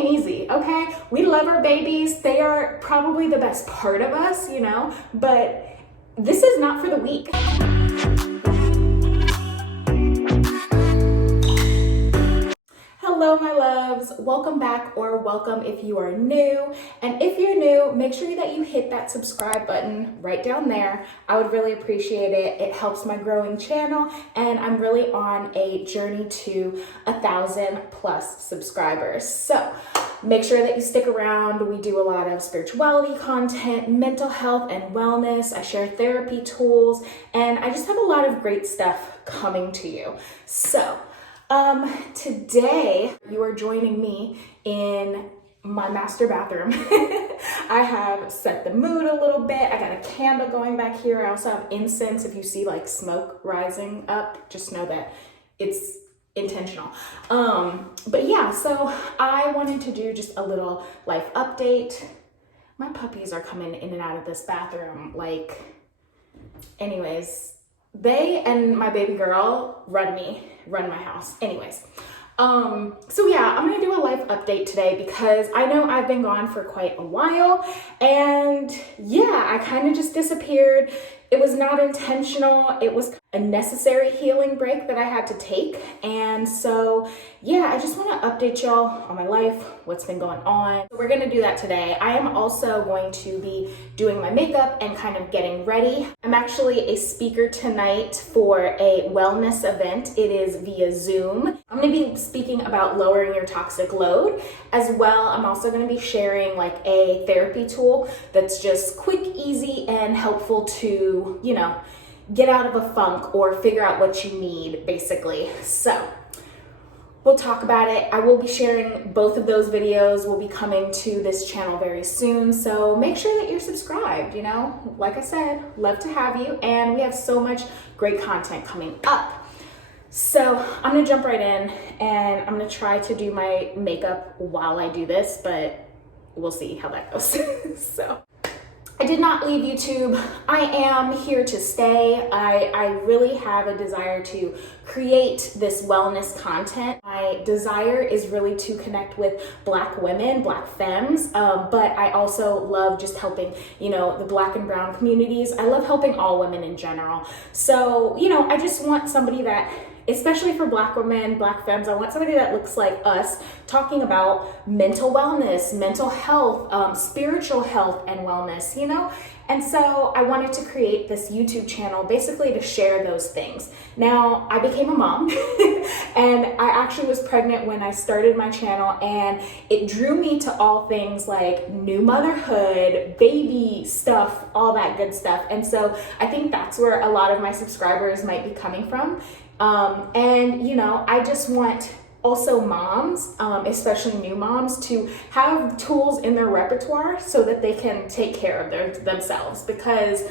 ain't easy, okay? We love our babies. They are probably the best part of us, but this is not for the weak. Hello, my loves. Welcome back, or welcome if you are new. And if you're new, make sure that you hit that subscribe button right down there. I would really appreciate it. It helps my growing channel, and I'm really on a journey to 1,000+ subscribers. So make sure that you stick around. We do a lot of spirituality content, mental health and wellness. I share therapy tools, and I just have a lot of great stuff coming to you. So today you are joining me in my master bathroom. I have set the mood a little bit. I got a candle going back here. I also have incense. If you see like smoke rising up, just know that it's intentional. But yeah, so I wanted to do just a little life update. My puppies are coming in and out of this bathroom. Anyways, they and my baby girl run my house. Anyways, so yeah, I'm gonna do a life update today because I know I've been gone for quite a while, and yeah, I kind of just disappeared. It was not intentional. It was a necessary healing break that I had to take. And so, yeah, I just want to update y'all on my life, what's been going on. So we're going to do that today. I am also going to be doing my makeup and kind of getting ready. I'm actually a speaker tonight for a wellness event. It is via Zoom. I'm going to be speaking about lowering your toxic load. As well, I'm also going to be sharing like a therapy tool that's just quick, easy, and helpful to get out of a funk or figure out what you need, basically. So we'll talk about it. I will be sharing both of those videos. Will be coming to this channel very soon. So make sure that you're subscribed, like I said, love to have you. And we have so much great content coming up. So I'm gonna jump right in, and I'm gonna try to do my makeup while I do this, but we'll see how that goes. So I did not leave YouTube. I am here to stay. I really have a desire to create this wellness content. My desire is really to connect with Black women, Black femmes, but I also love just helping, the Black and brown communities. I love helping all women in general. So, I just want somebody that, especially for Black women, Black femmes, I want somebody that looks like us talking about mental wellness, mental health, spiritual health and wellness, And so I wanted to create this YouTube channel basically to share those things. Now, I became a mom and I actually was pregnant when I started my channel, and it drew me to all things like new motherhood, baby stuff, all that good stuff. And so I think that's where a lot of my subscribers might be coming from. I just want also moms, especially new moms, to have tools in their repertoire so that they can take care of themselves, because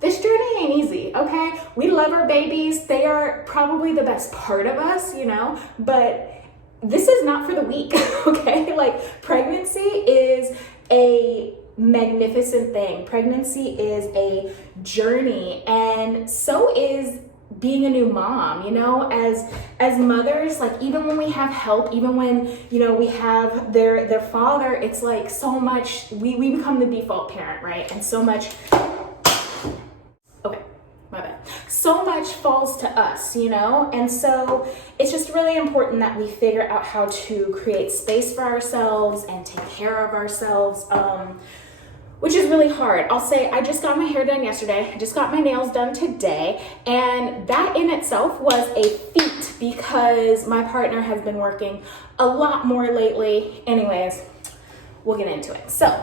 this journey ain't easy, okay? We love our babies. They are probably the best part of us, but this is not for the weak, okay? Like, pregnancy is a magnificent thing. Pregnancy is a journey, and so is being a new mom, as mothers. Like, even when we have help, even when, we have their father, it's like so much, we become the default parent, right? And so much, okay, my bad. So much falls to us, And so it's just really important that we figure out how to create space for ourselves and take care of ourselves, which is really hard. I'll say I just got my hair done yesterday. I just got my nails done today. And that in itself was a feat because my partner has been working a lot more lately. Anyways, we'll get into it. So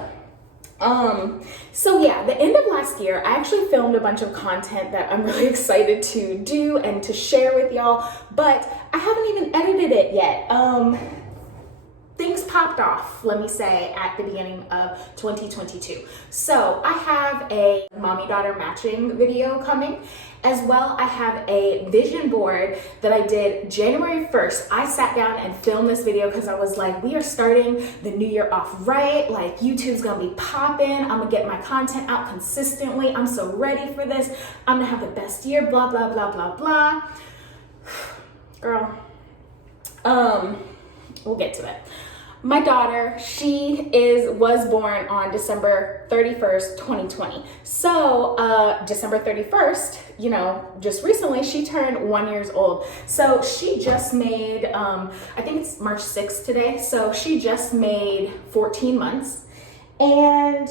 yeah, the end of last year, I actually filmed a bunch of content that I'm really excited to do and to share with y'all, but I haven't even edited it yet. Things popped off, let me say, at the beginning of 2022. So I have a mommy-daughter matching video coming. As well, I have a vision board that I did January 1st. I sat down and filmed this video because I was like, we are starting the new year off right. Like, YouTube's gonna be popping. I'm gonna get my content out consistently. I'm so ready for this. I'm gonna have the best year, blah, blah, blah, blah, blah. Girl, we'll get to it. My daughter, she was born on December 31st, 2020. So December 31st, you know, just recently she turned 1 year old. So she just made, I think it's March 6th today. So she just made 14 months. And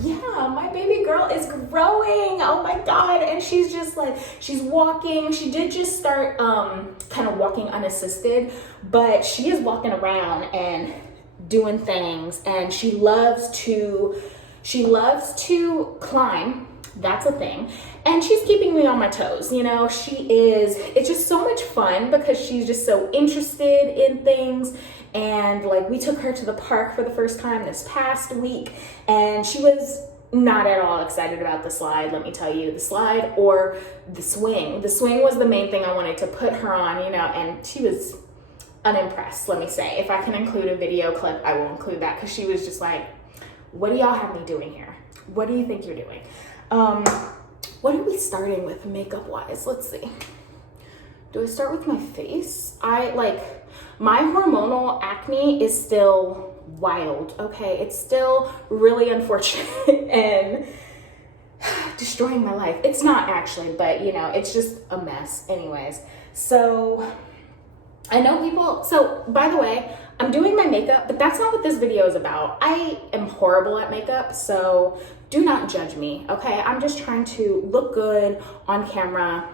yeah, my baby girl is growing. Oh my God. And she's just like, she's walking. She did just start kind of walking unassisted, but she is walking around and doing things. And she loves to climb. That's a thing. And she's keeping me on my toes. You know, it's just so much fun because she's just so interested in things. And like, we took her to the park for the first time this past week, and she was not at all excited about the slide, let me tell you. The slide or the swing. The swing was the main thing I wanted to put her on, you know, and she was unimpressed, let me say. If I can include a video clip, I will include that, because she was just like, what do y'all have me doing here? What do you think you're doing? What are we starting with makeup wise? Let's see. Do I start with my face? My hormonal acne is still wild, okay? It's still really unfortunate and destroying my life. It's not actually, but you know, it's just a mess anyways. So I know people, so by the way, I'm doing my makeup, but that's not what this video is about. I am horrible at makeup, so do not judge me, okay? I'm just trying to look good on camera.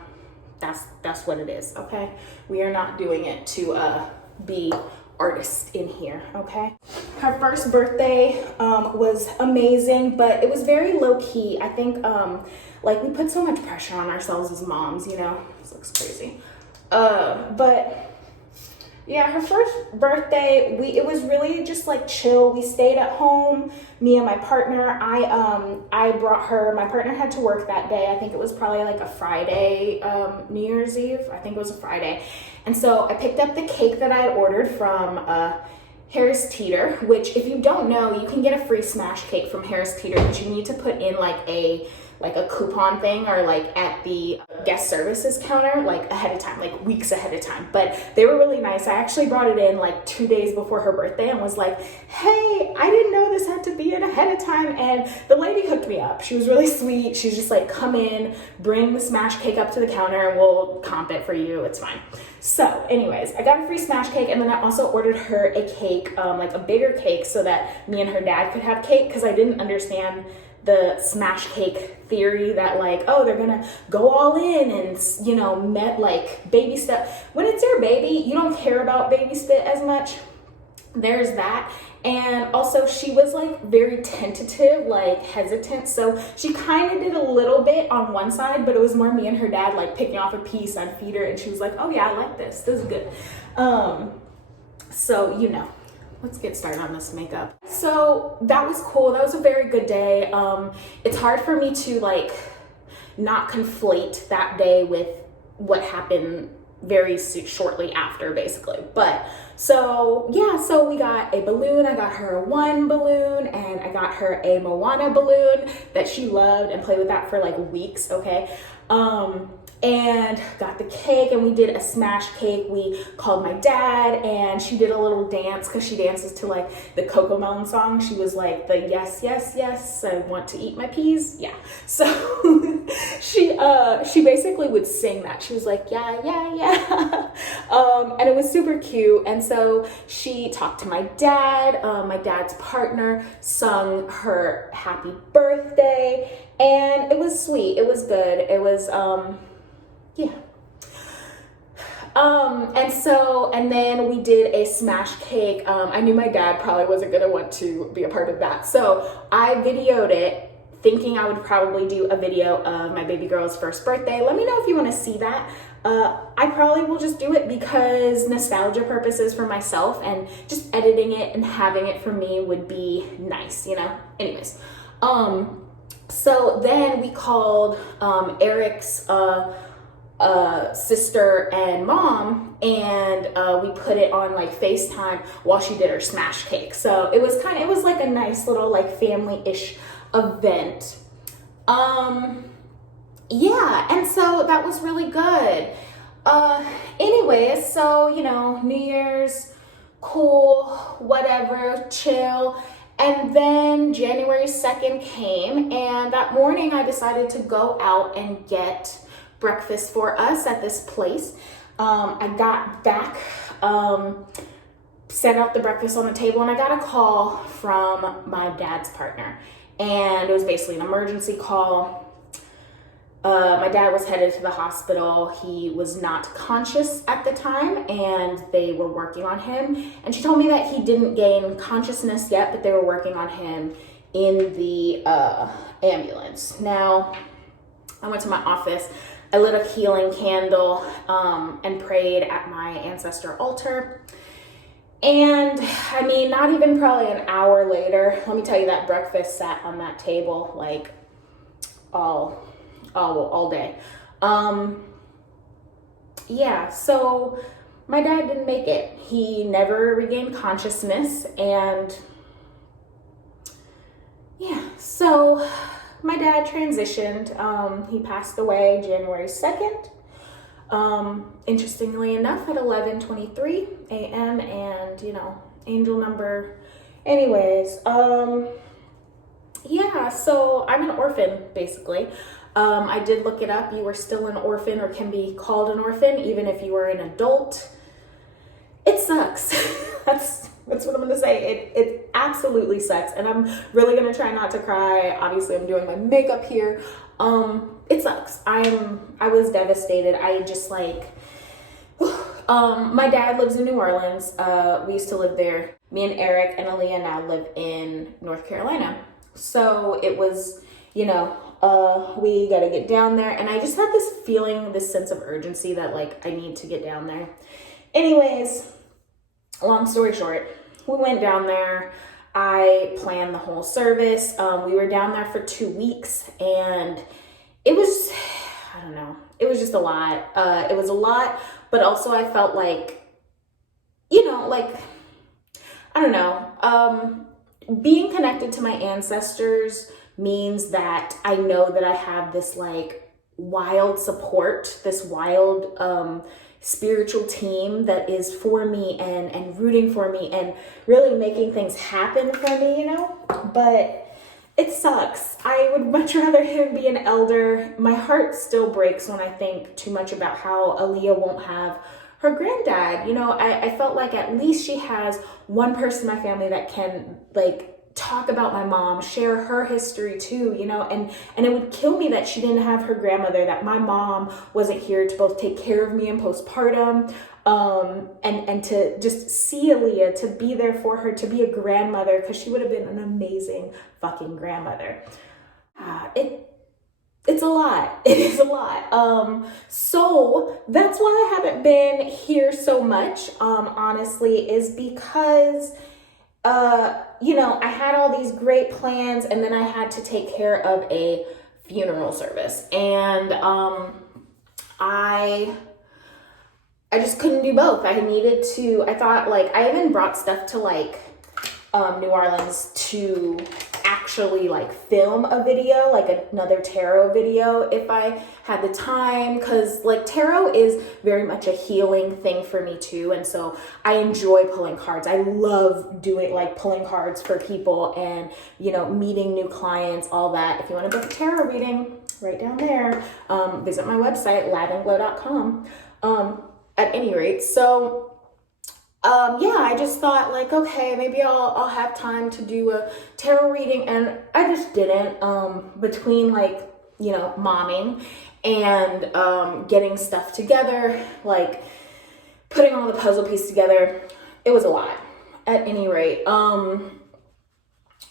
That's what it is, okay? We are not doing it to be artists in here, okay? Her first birthday was amazing, but it was very low-key. I think like, we put so much pressure on ourselves as moms, you know? This looks crazy. But yeah, her first birthday, it was really just like chill. We stayed at home, me and my partner. I brought her, my partner had to work that day. I think it was probably like a Friday, New Year's Eve. I think it was a Friday. And so I picked up the cake that I had ordered from Harris Teeter, which, if you don't know, you can get a free smash cake from Harris Teeter, but you need to put in like a coupon thing, or like at the guest services counter, like ahead of time, like weeks ahead of time. But they were really nice. I actually brought it in like 2 days before her birthday and was like, hey, I didn't know this had to be in ahead of time. And the lady hooked me up. She was really sweet. She's just like, come in, bring the smash cake up to the counter, and we'll comp it for you. It's fine. So anyways, I got a free smash cake, and then I also ordered her a cake, like a bigger cake, so that me and her dad could have cake, because I didn't understand the smash cake theory that like, oh, they're gonna go all in and, you know, like baby stuff. When it's your baby, you don't care about baby spit as much. There's that. And also, she was like very tentative, like hesitant. So she kind of did a little bit on one side, but it was more me and her dad like picking off a piece. I'd feed her and she was like, oh yeah, I like this. This is good. So, you know, let's get started on this makeup. So that was cool. That was a very good day. It's hard for me to like not conflate that day with what happened very shortly after, basically. But so yeah, so we got a balloon. I got her one balloon, and I got her a Moana balloon that she loved and played with that for like weeks, okay? And got the cake, and we did a smash cake. We called my dad, and she did a little dance, because she dances to like the Coco Melon song. She was like the yes, yes, yes, I want to eat my peas. Yeah. So she basically would sing that. She was like, yeah, yeah, yeah. And it was super cute. And so she talked to my dad. My dad's partner sung her happy birthday, and it was sweet. It was good. It was, yeah. And then we did a smash cake. I knew my dad probably wasn't gonna want to be a part of that. So I videoed it, thinking I would probably do a video of my baby girl's first birthday. Let me know if you wanna see that. I probably will just do it because nostalgia purposes for myself, and just editing it and having it for me would be nice, you know? Anyways, so then we called Eric's sister and mom, and we put it on like FaceTime while she did her smash cake. So it was like a nice little like family-ish event. Yeah, and so that was really good. Anyways, so, you know, New Year's cool, whatever, chill. And then January 2nd came, and that morning I decided to go out and get breakfast for us at this place. I got back, set out the breakfast on the table, and I got a call from my dad's partner. And it was basically an emergency call. My dad was headed to the hospital. He was not conscious at the time, and they were working on him. And she told me that he didn't gain consciousness yet, but they were working on him in the ambulance. Now, I went to my office. I lit a healing candle and prayed at my ancestor altar. And I mean, not even probably an hour later, let me tell you, that breakfast sat on that table like all day. Yeah, so my dad didn't make it. He never regained consciousness, and yeah, so my dad transitioned. He passed away January 2nd. Interestingly enough, at 11:23 a.m. and, you know, angel number. Anyways, yeah, so I'm an orphan, basically. I did look it up. You are still an orphan, or can be called an orphan, even if you are an adult. It sucks. That's what I'm gonna say. It absolutely sucks, and I'm really gonna try not to cry. Obviously, I'm doing my makeup here. It sucks. I was devastated. I just like, my dad lives in New Orleans. We used to live there. Me and Eric and Aaliyah now live in North Carolina. So it was, you know, we got to get down there. And I just had this feeling, this sense of urgency that like, I need to get down there. Anyways, long story short, we went down there. I planned the whole service. We were down there for 2 weeks, and it was, I don't know, it was just a lot. It was a lot, but also I felt like, you know, like, I don't know, being connected to my ancestors means that I know that I have this like wild support, this wild spiritual team that is for me and rooting for me and really making things happen for me, you know? But it sucks. I would much rather him be an elder. My heart still breaks when I think too much about how Aaliyah won't have her granddad. You know, I felt like at least she has one person in my family that can like talk about my mom, share her history too, you know, and it would kill me that she didn't have her grandmother, that my mom wasn't here to both take care of me in postpartum, and to just see Aaliyah, to be there for her, to be a grandmother, because she would have been an amazing fucking grandmother. It's a lot. It is a lot. So that's why I haven't been here so much, honestly, is because you know, I had all these great plans, and then I had to take care of a funeral service, and I just couldn't do both. I thought like, I even brought stuff to like New Orleans to actually like film a video, like another tarot video if I had the time, because like tarot is very much a healing thing for me too, and so I enjoy pulling cards. I love doing like pulling cards for people and, you know, meeting new clients, all that. If you want to book a tarot reading, right down there, visit my website, lavenglow.com. At any rate, so yeah, I just thought like, okay, maybe I'll have time to do a tarot reading, and I just didn't. Between like, you know, momming and getting stuff together, like putting all the puzzle pieces together, it was a lot. At any rate,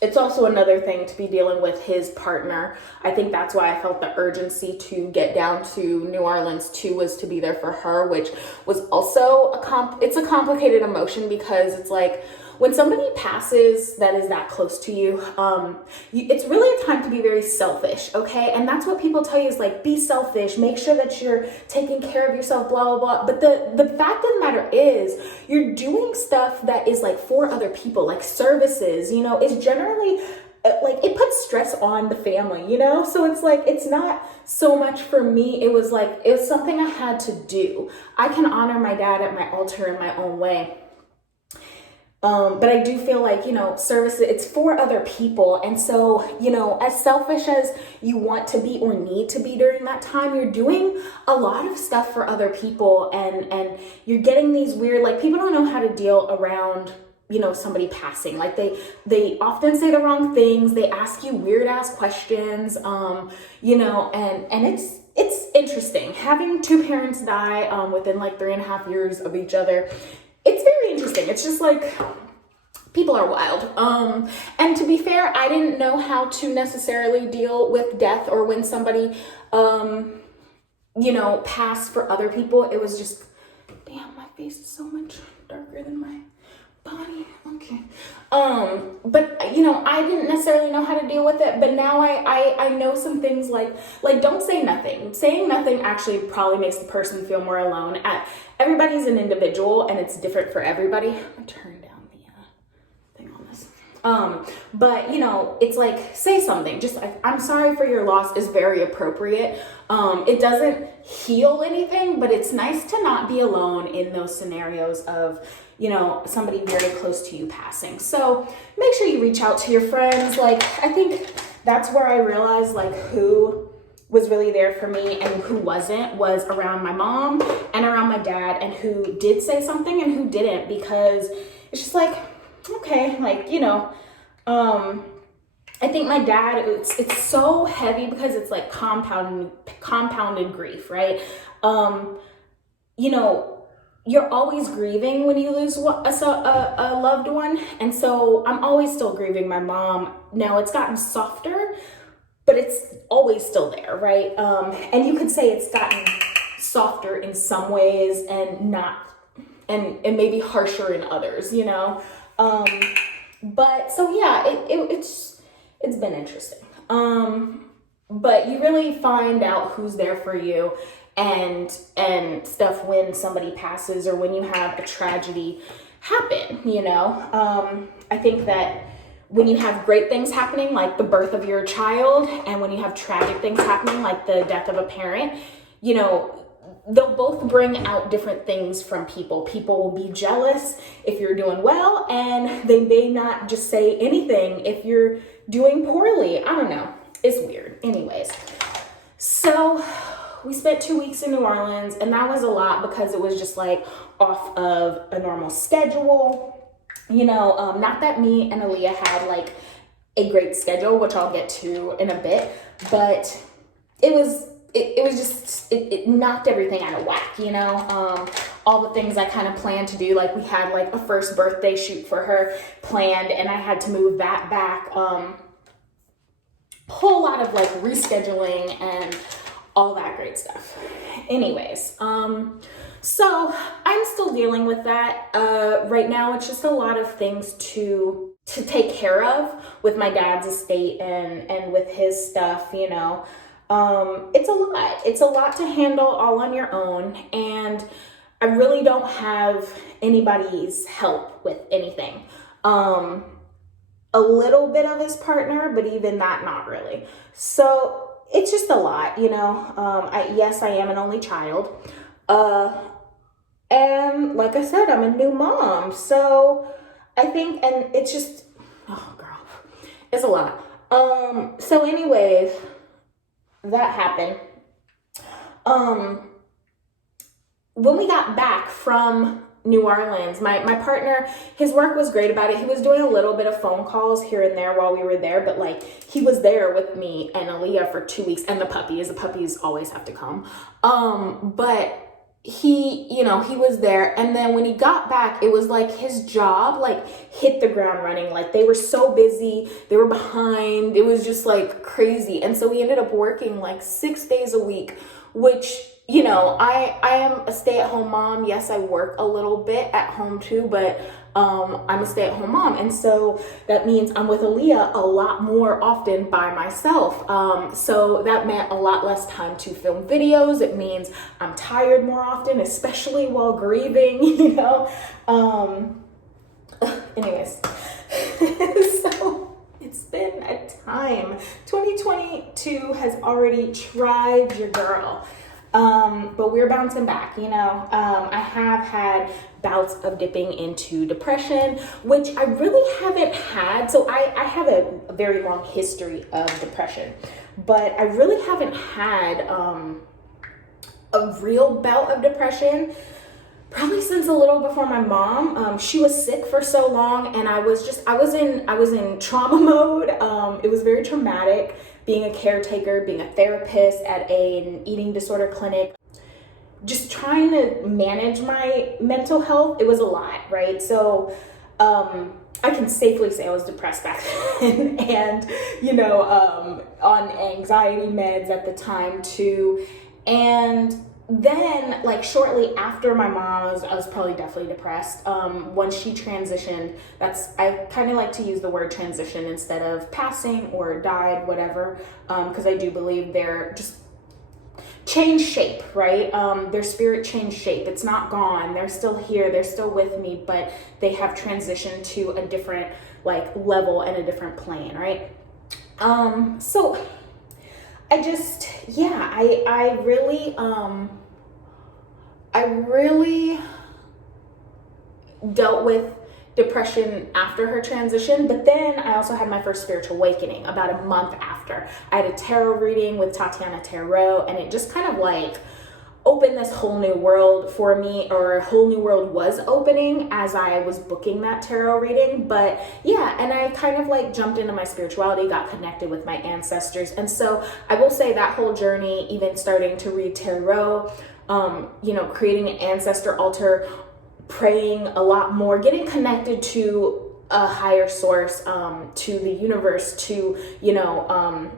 it's also another thing to be dealing with his partner. I think that's why I felt the urgency to get down to New Orleans too, was to be there for her, which was also it's a complicated emotion, because it's like when somebody passes that is that close to you, it's really a time to be very selfish, okay? And that's what people tell you is like, be selfish, make sure that you're taking care of yourself, blah, blah, blah. But the fact of the matter is, you're doing stuff that is like for other people, like services, you know, is generally like, it puts stress on the family, you know? So it's like, it's not so much for me. It was like, it was something I had to do. I can honor my dad at my altar in my own way. But I do feel like, service, it's for other people. And so, as selfish as you want to be or need to be during that time, you're doing a lot of stuff for other people. And you're getting these weird, like, people don't know how to deal around, somebody passing. Like they often say the wrong things. They ask you weird ass questions, and it's interesting. Having two parents die within like 3.5 years of each other, it's very interesting. It's just like, people are wild. And to be fair, I didn't know how to necessarily deal with death or when somebody, passed for other people. It was just, damn, my face is so much darker than my body. Okay. But I didn't necessarily know how to deal with it, but now I know some things like don't say nothing. Saying nothing actually probably makes the person feel more alone. Everybody's an individual and it's different for everybody. I'm turn down the thing on this. But it's like, say something. Just like, I'm sorry for your loss is very appropriate. It doesn't heal anything, but it's nice to not be alone in those scenarios of somebody very close to you passing. So make sure you reach out to your friends. Like, I think that's where I realized like who was really there for me and who wasn't, was around my mom and around my dad, and who did say something and who didn't, because it's just like, okay, like, I think my dad, it's so heavy because it's like compounded grief, right? You're always grieving when you lose a loved one. And so I'm always still grieving my mom. Now it's gotten softer, but it's always still there, right? And you could say it's gotten softer in some ways and and maybe harsher in others, But so yeah, it's been interesting. But you really find out who's there for you and stuff when somebody passes or when you have a tragedy happen, I think that when you have great things happening, like the birth of your child, and when you have tragic things happening, like the death of a parent, they'll both bring out different things from people. People will be jealous if you're doing well, and they may not just say anything if you're doing poorly. I don't know. It's weird. Anyways, so we spent 2 weeks in New Orleans, and that was a lot because it was just like off of a normal schedule. Not that me and Aaliyah had like a great schedule, which I'll get to in a bit, but it knocked everything out of whack, all the things I kind of planned to do. Like we had like a first birthday shoot for her planned, and I had to move that back. Whole lot of like rescheduling and all that great stuff. Anyways, so I'm still dealing with that. Right now, it's just a lot of things to take care of with my dad's estate and with his stuff, It's a lot. It's a lot to handle all on your own. And I really don't have anybody's help with anything. A little bit of his partner, but even that, not really. So it's just a lot, yes, I am an only child. And like I said, I'm a new mom. So I think, and it's just, oh girl, it's a lot. So anyways, that happened. When we got back from New Orleans, my partner, his work was great about it. He was doing a little bit of phone calls here and there while we were there, but like he was there with me and Aaliyah for 2 weeks, and the puppies always have to come. But he was there, and then when he got back, it was like his job like hit the ground running. Like they were so busy, they were behind, it was just like crazy. And so we ended up working like 6 days a week, which I am a stay-at-home mom. Yes, I work a little bit at home too, but I'm a stay-at-home mom. And so that means I'm with Aaliyah a lot more often by myself. So that meant a lot less time to film videos. It means I'm tired more often, especially while grieving, Anyways, so it's been a time. 2022 has already tried your girl. But we're bouncing back, you know. I have had bouts of dipping into depression, which I really haven't had. So I have a very long history of depression, but I really haven't had a real bout of depression probably since a little before my mom. She was sick for so long, and I was in trauma mode. It was very traumatic being a caretaker, being a therapist at an eating disorder clinic, just trying to manage my mental health. It was a lot, right? So I can safely say I was depressed back then and, you know, on anxiety meds at the time too. And then, like, shortly after my mom, I was probably definitely depressed. When she transitioned, I kind of like to use the word transition instead of passing or died, whatever, because I do believe they're just changed shape, right? Their spirit changed shape. It's not gone. They're still here. They're still with me, but they have transitioned to a different, like, level and a different plane, right? So I just, yeah, I really dealt with depression after her transition, but then I also had my first spiritual awakening about a month after. I had a tarot reading with Tatiana Tarot, and it just kind of like opened this whole new world for me, or a whole new world was opening as I was booking that tarot reading. But yeah, and I kind of like jumped into my spirituality, got connected with my ancestors. And so I will say that whole journey, even starting to read tarot, you know, creating an ancestor altar, praying a lot more, getting connected to a higher source, to the universe, to, you know,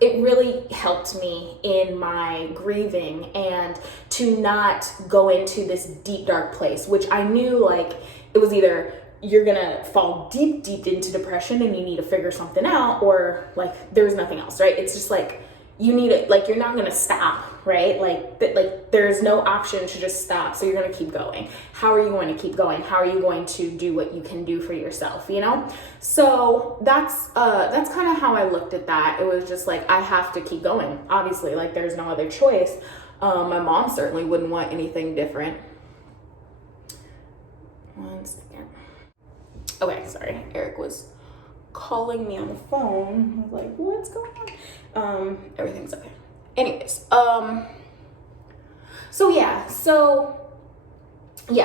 it really helped me in my grieving and to not go into this deep, dark place, which I knew, like, it was either you're gonna fall deep, deep into depression and you need to figure something out, or like there's nothing else, right? It's just like you need it, like, you're not gonna stop, right? Like there's no option to just stop, so you're gonna keep going. How are you going to keep going? How are you going to do what you can do for yourself, you know? So that's kind of how I looked at that. It was just like, I have to keep going, obviously, like there's no other choice. My mom certainly wouldn't want anything different. One second. Okay, sorry, Eric was calling me on the phone. I was like, what's going on? Everything's okay. Anyways, so yeah,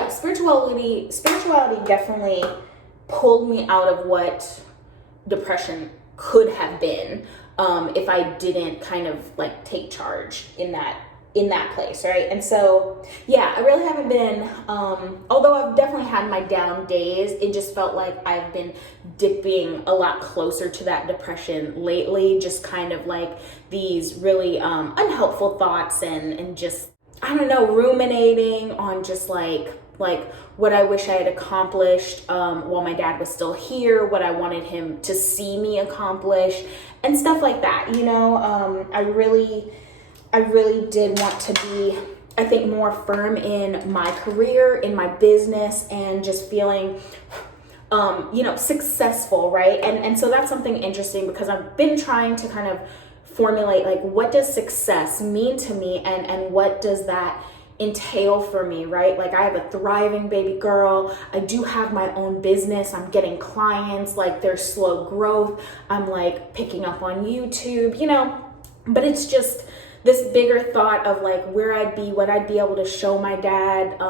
spirituality definitely pulled me out of what depression could have been, if I didn't kind of like take charge in that place, right? And so, yeah, I really haven't been, although I've definitely had my down days, it just felt like I've been dipping a lot closer to that depression lately, just kind of like these really unhelpful thoughts and just, I don't know, ruminating on just like what I wish I had accomplished while my dad was still here, what I wanted him to see me accomplish, and stuff like that, you know. I really did want to be, I think, more firm in my career, in my business, and just feeling, you know, successful, right? And so that's something interesting, because I've been trying to kind of formulate, like, what does success mean to me, and what does that entail for me, right? Like, I have a thriving baby girl. I do have my own business. I'm getting clients. Like, there's slow growth. I'm like picking up on YouTube, you know, but it's just this bigger thought of like where I'd be, what I'd be able to show my dad,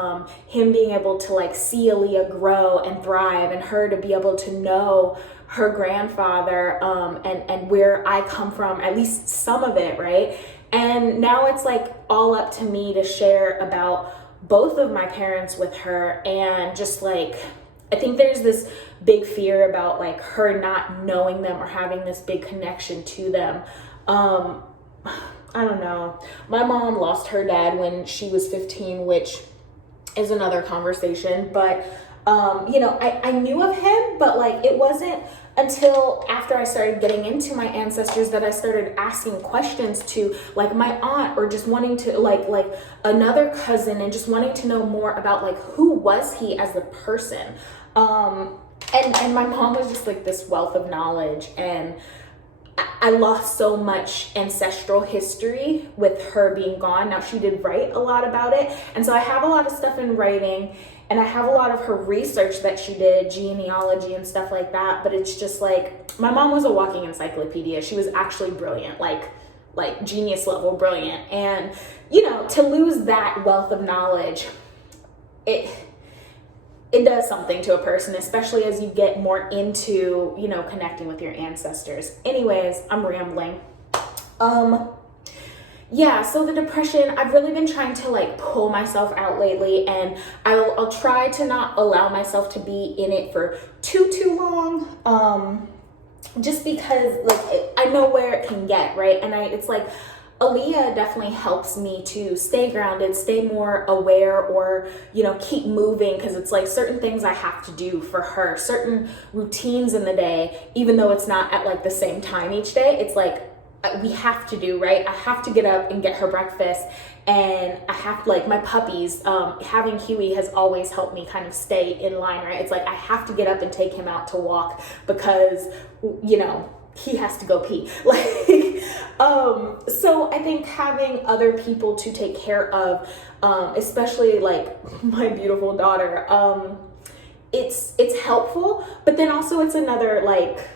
him being able to like see Aaliyah grow and thrive, and her to be able to know her grandfather, and where I come from, at least some of it, right? And now it's like all up to me to share about both of my parents with her. And just like, I think there's this big fear about like her not knowing them or having this big connection to them. I don't know. My mom lost her dad when she was 15, which is another conversation. But, you know, I knew of him, but like it wasn't until after I started getting into my ancestors that I started asking questions to like my aunt, or just wanting to like another cousin, and just wanting to know more about like who was he as a person. And my mom was just like this wealth of knowledge, and I lost so much ancestral history with her being gone. Now, she did write a lot about it, and so I have a lot of stuff in writing, and I have a lot of her research that she did, genealogy and stuff like that, but it's just like, my mom was a walking encyclopedia. She was actually brilliant, like genius level brilliant. And, you know, to lose that wealth of knowledge, it does something to a person, especially as you get more into, you know, connecting with your ancestors. Anyways, I'm rambling. Yeah, so the depression, I've really been trying to like pull myself out lately, and I'll try to not allow myself to be in it for too long. Just because like I know where it can get, right? And it's like Aaliyah definitely helps me to stay grounded, stay more aware, or, you know, keep moving, because it's like certain things I have to do for her, certain routines in the day, even though it's not at like the same time each day. It's like we have to do, right? I have to get up and get her breakfast, and I have to, like, my puppies, having Huey has always helped me kind of stay in line, right? It's like I have to get up and take him out to walk because, you know, he has to go pee. Like, so I think having other people to take care of, especially like my beautiful daughter, it's helpful, but then also it's another like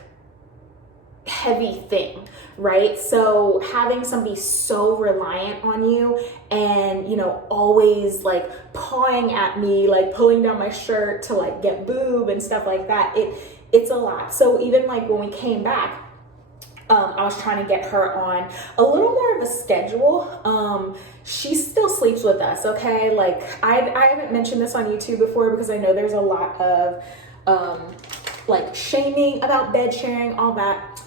heavy thing, right? So having somebody so reliant on you and, you know, always like pawing at me, like pulling down my shirt to like get boob and stuff like that, it's a lot. So even like when we came back, I was trying to get her on a little more of a schedule. She still sleeps with us, okay? Like, I haven't mentioned this on YouTube before because I know there's a lot of, like, shaming about bed sharing, all that.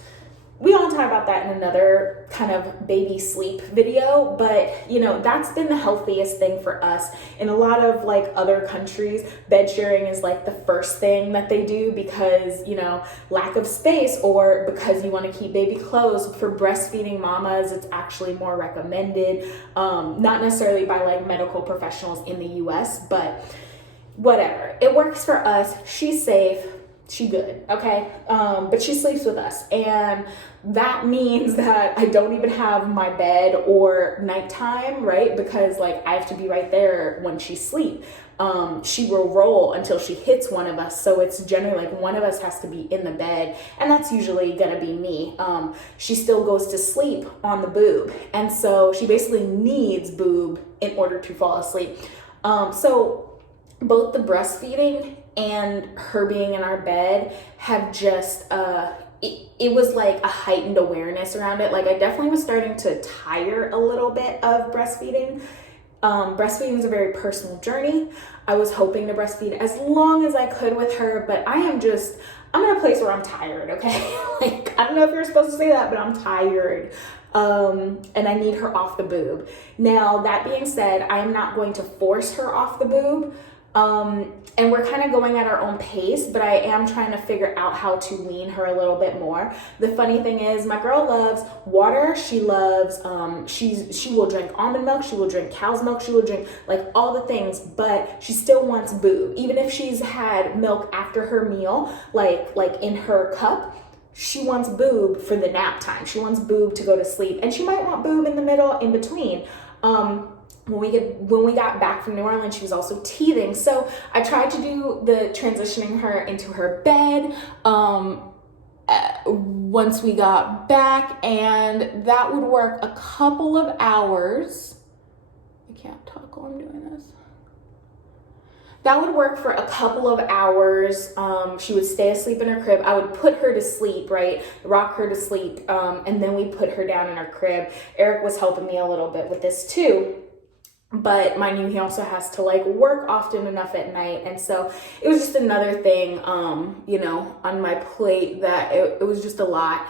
We all talk about that in another kind of baby sleep video, but, you know, that's been the healthiest thing for us. In a lot of like other countries, bed sharing is like the first thing that they do because, you know, lack of space, or because you want to keep baby clothes. For breastfeeding mamas, it's actually more recommended, not necessarily by like medical professionals in the US, but whatever. It works for us. She's safe. She good, okay? But she sleeps with us, and that means that I don't even have my bed or nighttime, right? Because like I have to be right there when she sleeps. She will roll until she hits one of us, so it's generally like one of us has to be in the bed, and that's usually gonna be me. She still goes to sleep on the boob, and so she basically needs boob in order to fall asleep. So both the breastfeeding and her being in our bed have just, it was like a heightened awareness around it. Like I definitely was starting to tire a little bit of breastfeeding. Breastfeeding is a very personal journey. I was hoping to breastfeed as long as I could with her, but I'm in a place where I'm tired, okay? Like, I don't know if you're supposed to say that, but I'm tired. And I need her off the boob. Now, that being said, I'm not going to force her off the boob. And we're kind of going at our own pace, but I am trying to figure out how to wean her a little bit more. The funny thing is, my girl loves water. She loves, she will drink almond milk. She will drink cow's milk. She will drink like all the things, but she still wants boob. Even if she's had milk after her meal, like in her cup, she wants boob for the nap time. She wants boob to go to sleep, and she might want boob in the middle, in between. When we got back from New Orleans, she was also teething. So I tried to do the transitioning her into her bed once we got back, and that would work a couple of hours. I can't talk while I'm doing this. That would work for a couple of hours. She would stay asleep in her crib. I would put her to sleep, right? Rock her to sleep. And then we put her down in her crib. Eric was helping me a little bit with this too. But mind you, he also has to like work often enough at night. And so it was just another thing, you know, on my plate that it was just a lot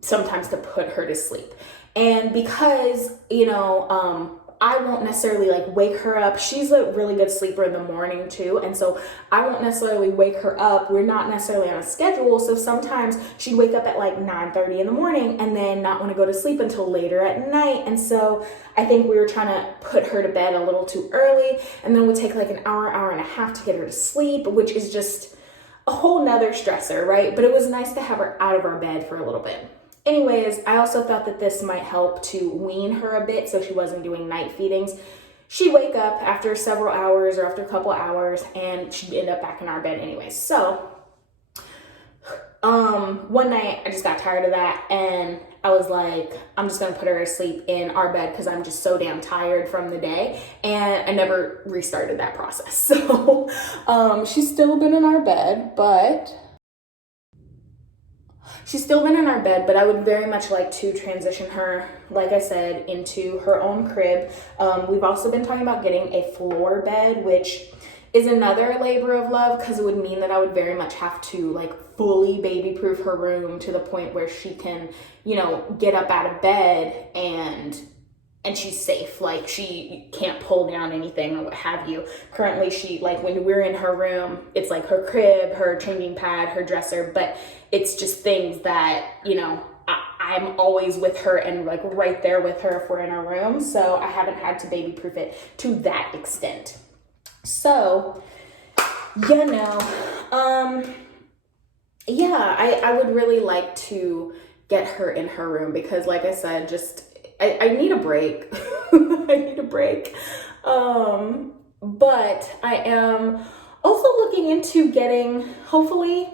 sometimes to put her to sleep. And because, you know, I won't necessarily like wake her up. She's a really good sleeper in the morning too. And so I won't necessarily wake her up. We're not necessarily on a schedule. So sometimes she'd wake up at like 9:30 in the morning and then not want to go to sleep until later at night. And so I think we were trying to put her to bed a little too early. And then it would take like an hour and a half to get her to sleep, which is just a whole nother stressor, right? But it was nice to have her out of our bed for a little bit. Anyways, I also thought that this might help to wean her a bit so she wasn't doing night feedings. She'd wake up after several hours or after a couple hours and she'd end up back in our bed anyways. So one night I just got tired of that and I was like, I'm just gonna put her to sleep in our bed because I'm just so damn tired from the day, and I never restarted that process. So she's still been in our bed, but I would very much like to transition her, like I said, into her own crib. We've also been talking about getting a floor bed, which is another labor of love because it would mean that I would very much have to like fully baby proof her room to the point where she can, you know, get up out of bed and she's safe. Like she can't pull down anything or what have you. Currently she, like when we're in her room, it's like her crib, her changing pad, her dresser, but it's just things that, you know, I'm always with her and like right there with her if we're in our room. So I haven't had to baby proof it to that extent. So, you know, yeah, I would really like to get her in her room because like I said, I need a break. I need a break. But I am also looking into getting, hopefully,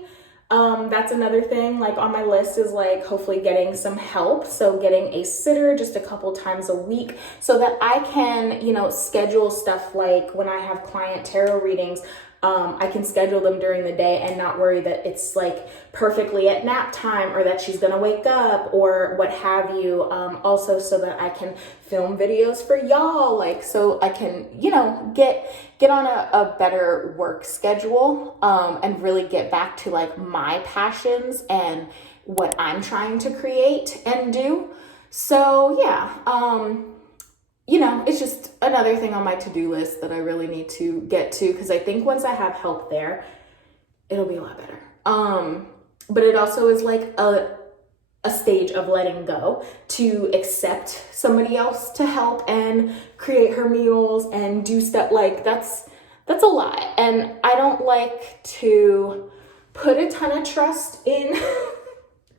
that's another thing like on my list is like hopefully getting some help. So getting a sitter just a couple times a week so that I can, you know, schedule stuff like when I have client tarot readings, I can schedule them during the day and not worry that it's like perfectly at nap time or that she's gonna wake up or what have you. Also so that I can film videos for y'all, like so I can, you know, get on a better work schedule and really get back to like my passions and what I'm trying to create and do. So yeah, you know, it's just another thing on my to-do list that I really need to get to because I think once I have help there, it'll be a lot better. But it also is like a stage of letting go to accept somebody else to help and create her meals and do stuff like that's a lot. And I don't like to put a ton of trust in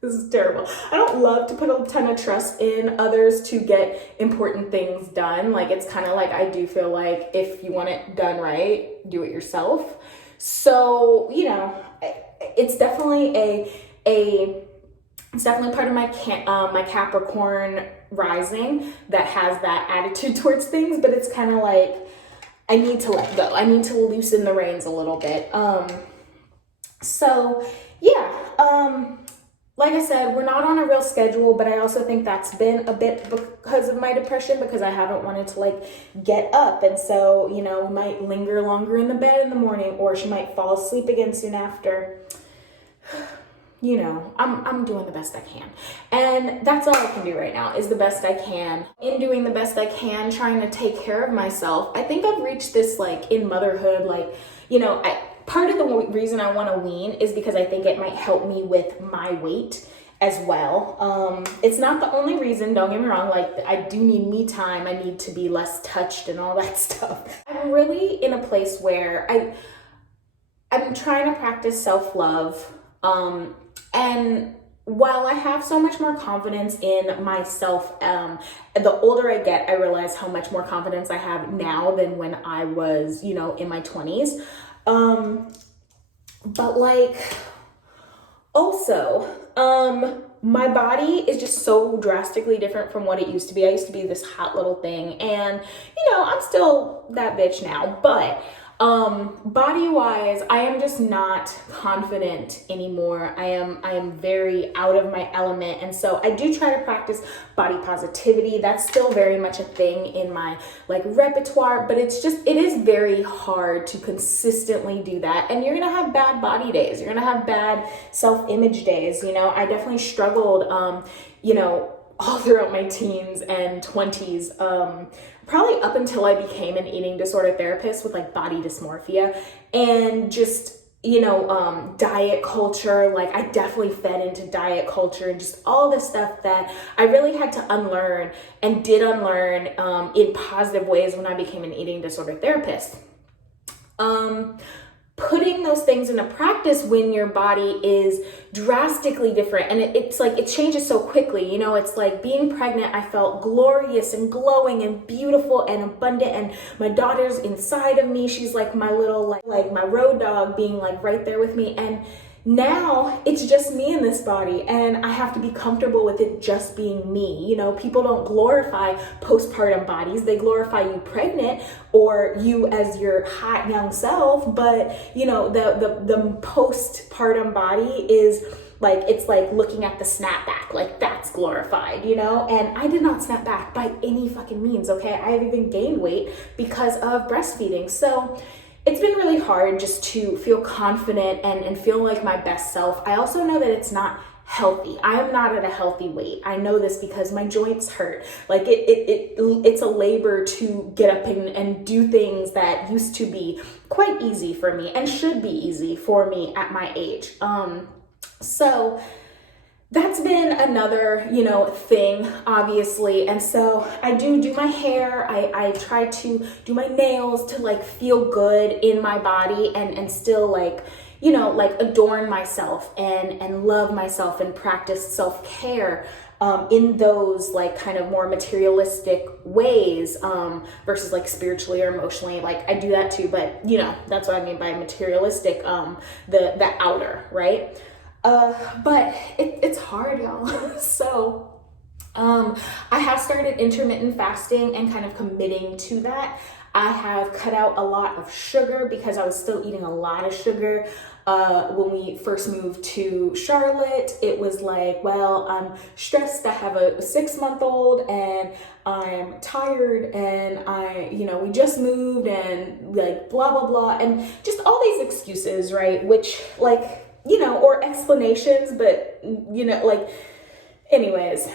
this is terrible. I don't love to put a ton of trust in others to get important things done. Like it's kind of like I do feel like if you want it done right, do it yourself. So, you know, it's definitely it's definitely part of my Capricorn rising that has that attitude towards things, but it's kind of like I need to let go. I need to loosen the reins a little bit. So yeah, like I said, we're not on a real schedule, but I also think that's been a bit because of my depression because I haven't wanted to like get up. And so, you know, we might linger longer in the bed in the morning or she might fall asleep again soon after. You know, I'm doing the best I can. And that's all I can do right now is the best I can. In doing the best I can, trying to take care of myself, I think I've reached this like in motherhood, like, you know, part of the reason I want to wean is because I think it might help me with my weight as well. It's not the only reason, don't get me wrong, like I do need me time. I need to be less touched and all that stuff. I'm really in a place where I'm trying to practice self-love. And while I have so much more confidence in myself, the older I get, I realize how much more confidence I have now than when I was, you know, in my 20s. But like, also, my body is just so drastically different from what it used to be. I used to be this hot little thing and, you know, I'm still that bitch now, but body-wise, I am just not confident anymore. I am very out of my element. And so I do try to practice body positivity. That's still very much a thing in my like repertoire, but it is very hard to consistently do that. And you're going to have bad body days. You're going to have bad self-image days. You know, I definitely struggled, you know, all throughout my teens and 20s, probably up until I became an eating disorder therapist with like body dysmorphia and just, you know, diet culture. Like I definitely fed into diet culture and just all this stuff that I really had to unlearn and did unlearn putting those things into practice when your body is drastically different, and it's like it changes so quickly. You know, it's like being pregnant, I felt glorious and glowing and beautiful and abundant, and my daughter's inside of me. She's like my little like my road dog, being like right there with me. And now it's just me in this body, and I have to be comfortable with it just being me. You know, people don't glorify postpartum bodies. They glorify you pregnant or you as your hot young self. But you know, the postpartum body is like, it's like looking at the snapback, like that's glorified, you know? And I did not snap back by any fucking means, okay? I have even gained weight because of breastfeeding. So it's been really hard just to feel confident and feel like my best self. I also know that it's not healthy. I am not at a healthy weight. I know this because my joints hurt. Like it's a labor to get up and do things that used to be quite easy for me and should be easy for me at my age. So that's been another, you know, thing, obviously. And so I do my hair. I try to do my nails to like feel good in my body and still like, you know, like adorn myself and love myself and practice self-care in those like kind of more materialistic ways versus like spiritually or emotionally. Like I do that too, but you know, that's what I mean by materialistic, the outer, right? But it's hard, y'all. So, I have started intermittent fasting and kind of committing to that. I have cut out a lot of sugar because I was still eating a lot of sugar. When we first moved to Charlotte, it was like, well, I'm stressed. I have a 6-month-old and I'm tired and you know, we just moved and like blah, blah, blah. And just all these excuses, right? Which like, you know, or explanations, but you know, like, anyways,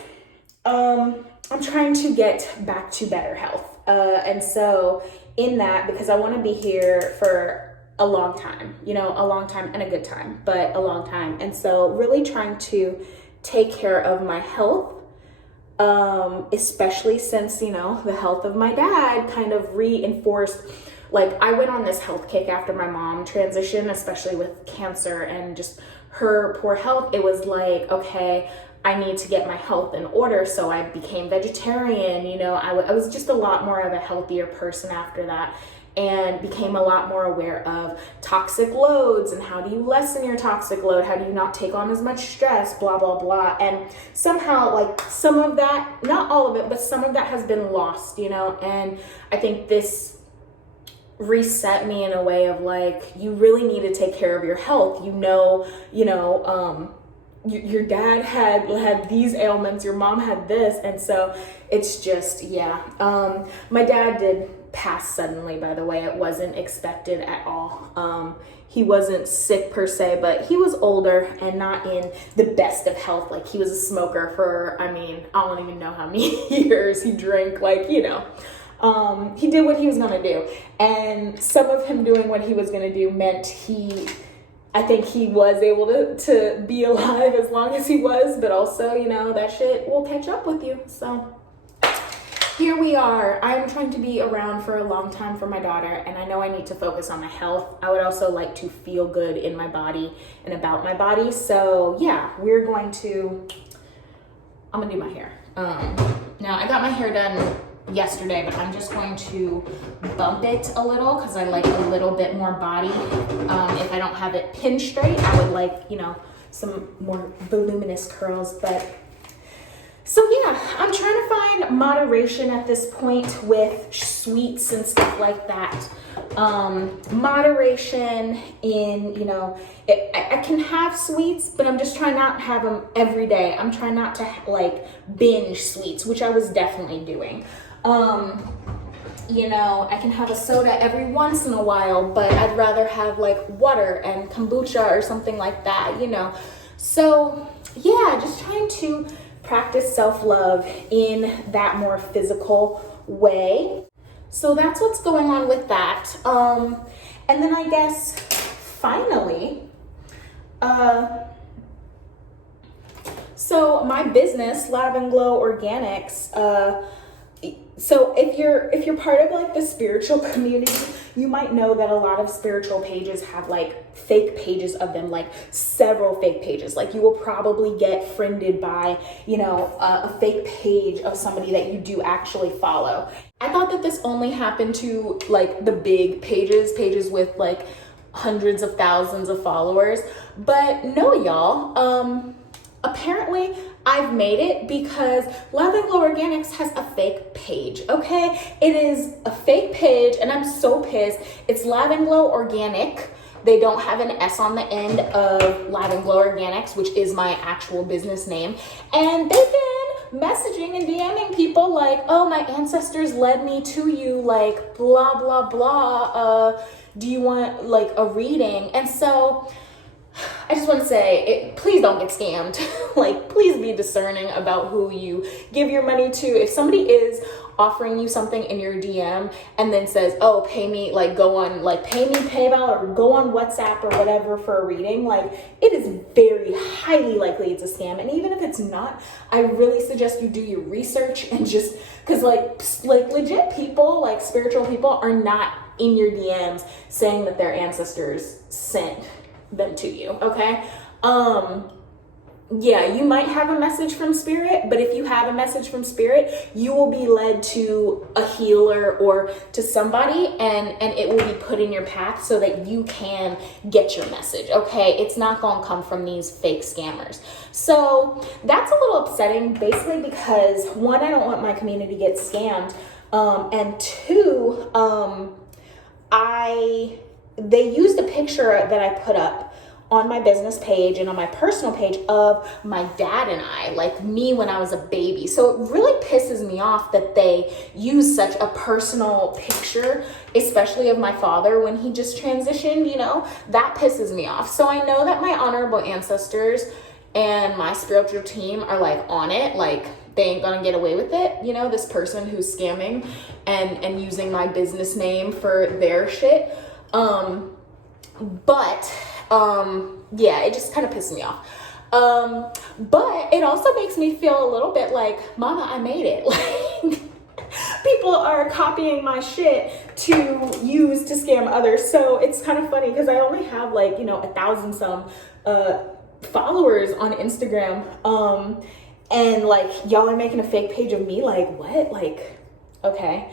I'm trying to get back to better health. And so in that, because I want to be here for a long time, you know, a long time and a good time, but a long time. And so really trying to take care of my health, especially since, you know, the health of my dad kind of reinforced. Like I went on this health kick after my mom transitioned, especially with cancer and just her poor health. It was like, okay, I need to get my health in order. So I became vegetarian, you know, I was just a lot more of a healthier person after that, and became a lot more aware of toxic loads and how do you lessen your toxic load? How do you not take on as much stress, blah, blah, blah. And somehow like some of that, not all of it, but some of that has been lost, you know? And I think this reset me in a way of like, you really need to take care of your health. Your dad had these ailments, your mom had this. And so it's just, yeah. My dad did pass suddenly, by the way. It wasn't expected at all. He wasn't sick per se, but he was older and not in the best of health. Like he was a smoker for, I don't even know how many years he drank, like, you know. He did what he was gonna do, and some of him doing what he was gonna do meant I think he was able to be alive as long as he was, but also, you know, that shit will catch up with you. So here we are. I'm trying to be around for a long time for my daughter, and I know I need to focus on my health. I would also like to feel good in my body and about my body. So yeah, I'm gonna do my hair. Now I got my hair done yesterday, but I'm just going to bump it a little because I like a little bit more body. If I don't have it pinned straight, I would like, you know, some more voluminous curls. But so yeah, I'm trying to find moderation at this point with sweets and stuff like that. Moderation in, you know, I can have sweets, but I'm just trying not to have them every day. I'm trying not to like binge sweets, which I was definitely doing. You know, I can have a soda every once in a while, but I'd rather have like water and kombucha or something like that, you know. So yeah, just trying to practice self-love in that more physical way. So that's what's going on with that. And then I guess finally, so my business, Lavenglow Organics, So if you're part of like the spiritual community, you might know that a lot of spiritual pages have like fake pages of them, like several fake pages. Like you will probably get friended by, a fake page of somebody that you do actually follow. I thought that this only happened to like the big pages with like hundreds of thousands of followers, but no, y'all. Apparently I've made it because Lavenglow Organics has a fake page, okay? It is a fake page and I'm so pissed. It's Lavenglow Organic. They don't have an S on the end of Lavenglow Organics, which is my actual business name. And they've been messaging and DMing people like, oh, my ancestors led me to you, like blah, blah, blah. Do you want like a reading? And so I just want to say, please don't get scammed. Like, please be discerning about who you give your money to. If somebody is offering you something in your DM and then says, oh, pay me, like go on, like pay me PayPal or go on WhatsApp or whatever for a reading, like it is very highly likely it's a scam. And even if it's not, I really suggest you do your research and just, cause like legit people, like spiritual people are not in your DMs saying that their ancestors sent them to you, okay? Yeah, you might have a message from spirit, but if you have a message from spirit, you will be led to a healer or to somebody and it will be put in your path so that you can get your message, okay? It's not gonna come from these fake scammers. So that's a little upsetting, basically because one, I don't want my community to get scammed, and two, they used a picture that I put up on my business page and on my personal page of my dad and I, like me when I was a baby. So it really pisses me off that they use such a personal picture, especially of my father when he just transitioned, that pisses me off. So I know that my honorable ancestors and my spiritual team are like on it, like they ain't gonna get away with it, this person who's scamming and using my business name for their shit. Yeah, it just kind of pissed me off. But it also makes me feel a little bit like, mama, I made it. Like people are copying my shit to use to scam others. So it's kind of funny because I only have like, 1,000 some, followers on Instagram. And like, y'all are making a fake page of me. Like what? Like, okay.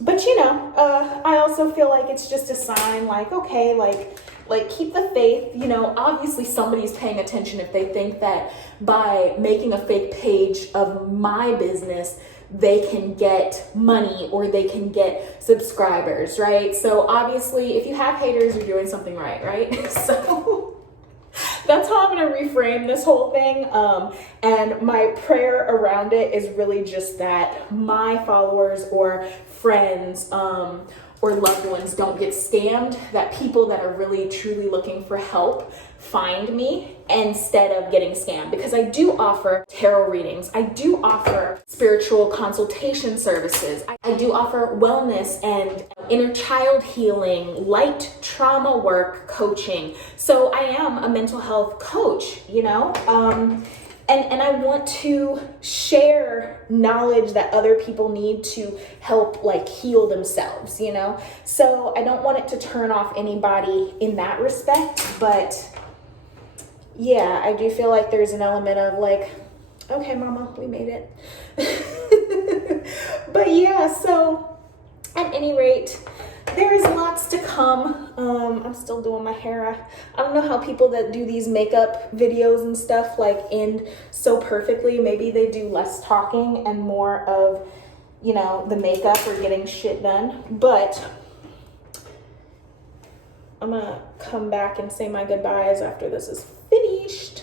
But I also feel like it's just a sign like, okay, like keep the faith, obviously somebody's paying attention if they think that by making a fake page of my business, they can get money or they can get subscribers, right? So obviously if you have haters, you're doing something right? So that's how I'm going to reframe this whole thing. And my prayer around it is really just that my followers or friends or loved ones don't get scammed, that people that are really truly looking for help find me instead of getting scammed, because I do offer tarot readings. I do offer spiritual consultation services. I do offer wellness and inner child healing, light trauma work, coaching. So I am a mental health coach, and I want to share knowledge that other people need to help like heal themselves, So I don't want it to turn off anybody in that respect, but yeah, I do feel like there's an element of like, okay, mama, we made it. But yeah, so at any rate, there's lots to come. I'm still doing my hair. I don't know how people that do these makeup videos and stuff like end so perfectly. Maybe they do less talking and more of, the makeup or getting shit done. But I'm gonna come back and say my goodbyes after this is finished.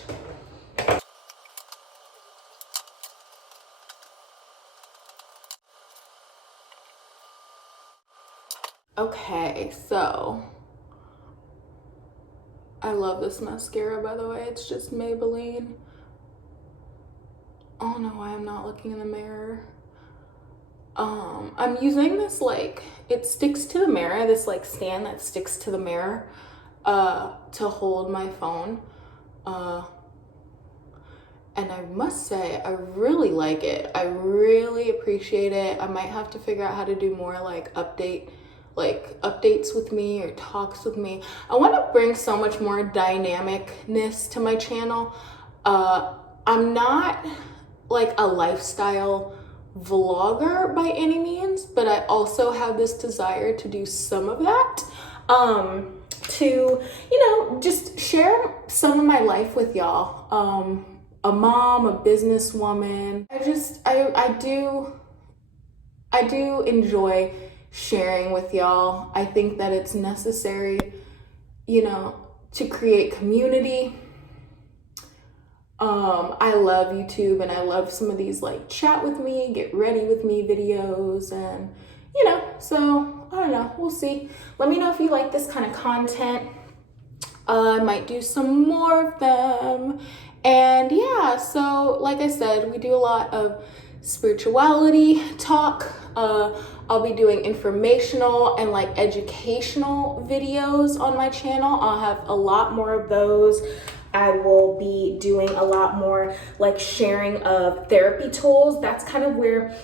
Okay, so I love this mascara, by the way. It's just Maybelline. I don't know why I'm not looking in the mirror. I'm using this like, it sticks to the mirror, this like stand that sticks to the mirror to hold my phone. and I must say I really like it. I really appreciate it. I might have to figure out how to do more like updates with me or talks with me. I want to bring so much more dynamicness to my channel. I'm not like a lifestyle vlogger by any means, but I also have this desire to do some of that, to, just share some of my life with y'all. A mom, a businesswoman. I do enjoy sharing with y'all. I think that it's necessary, to create community. I love YouTube, and I love some of these like chat with me, get ready with me videos, and so I don't know, we'll see. Let me know if you like this kind of content. I might do some more of them. And yeah, so like I said, we do a lot of spirituality talk. I'll be doing informational and like educational videos on my channel. I'll have a lot more of those. I will be doing a lot more like sharing of therapy tools. That's kind of where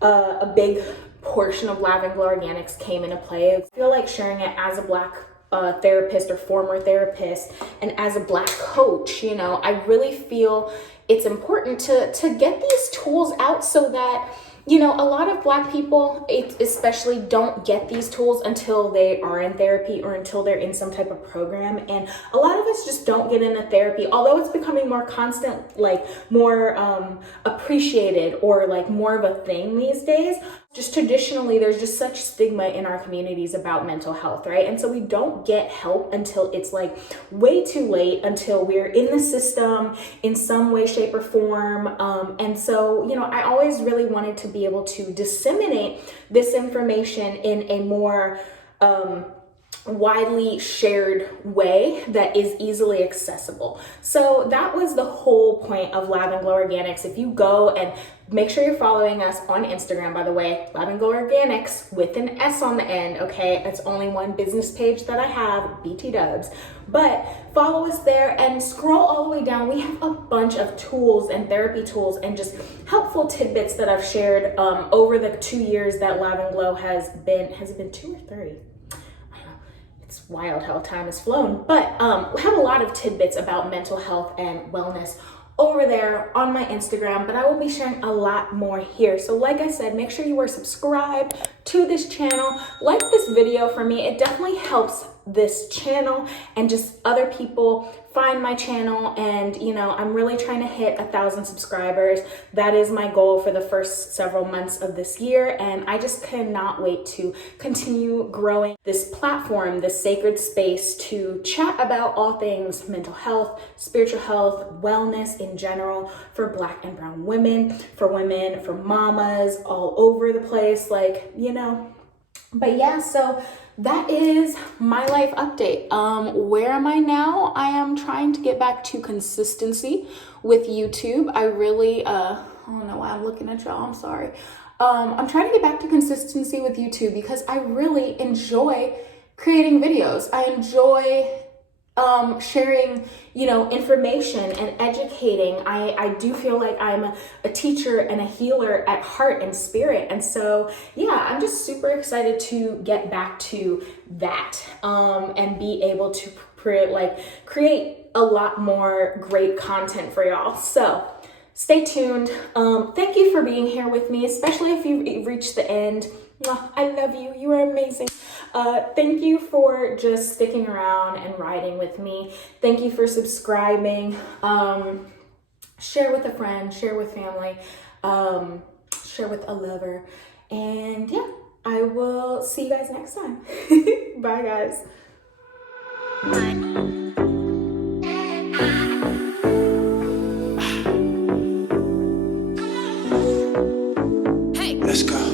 a big portion of Lavenglow Organics came into play. I feel like sharing it as a Black therapist or former therapist, and as a Black coach, I really feel it's important to get these tools out so that, a lot of Black people especially don't get these tools until they are in therapy or until they're in some type of program. And a lot of us just don't get into therapy, although it's becoming more constant, like more appreciated, or like more of a thing these days. Just traditionally, there's just such stigma in our communities about mental health, right? And so we don't get help until it's like way too late, until we're in the system in some way, shape, or form. And so, I always really wanted to be able to disseminate this information in a more widely shared way that is easily accessible. So that was the whole point of Lavenglow Organics. If you go and make sure you're following us on Instagram, by the way, Lavenglow Organics with an S on the end, okay? It's only one business page that I have, BT Dubs. But follow us there and scroll all the way down. We have a bunch of tools and therapy tools and just helpful tidbits that I've shared over the 2 years that Lavenglow has it been 2 or 3? It's wild how time has flown, but we have a lot of tidbits about mental health and wellness over there on my Instagram, but I will be sharing a lot more here. So like I said, make sure you are subscribed to this channel. Like this video for me. It definitely helps this channel and just other people find my channel. And I'm really trying to hit 1,000 subscribers. That is my goal for the first several months of this year, and I just cannot wait to continue growing this platform, this sacred space to chat about all things mental health, spiritual health, wellness in general, for Black and brown women, for mamas all over the place, but yeah, so that is my life update. Where am I now? I am trying to get back to consistency with YouTube. I really, I don't know why I'm looking at y'all, I'm sorry. I'm trying to get back to consistency with YouTube because I really enjoy creating videos. I enjoy sharing, information and educating. I do feel like I'm a teacher and a healer at heart and spirit. And so, yeah, I'm just super excited to get back to that, and be able to create a lot more great content for y'all. So stay tuned. Thank you for being here with me, especially if you reached the end. I love you. You are amazing. Thank you for just sticking around and riding with me. Thank you for subscribing. Share with a friend, share with family, share with a lover. And yeah, I will see you guys next time. Bye, guys. Let's go.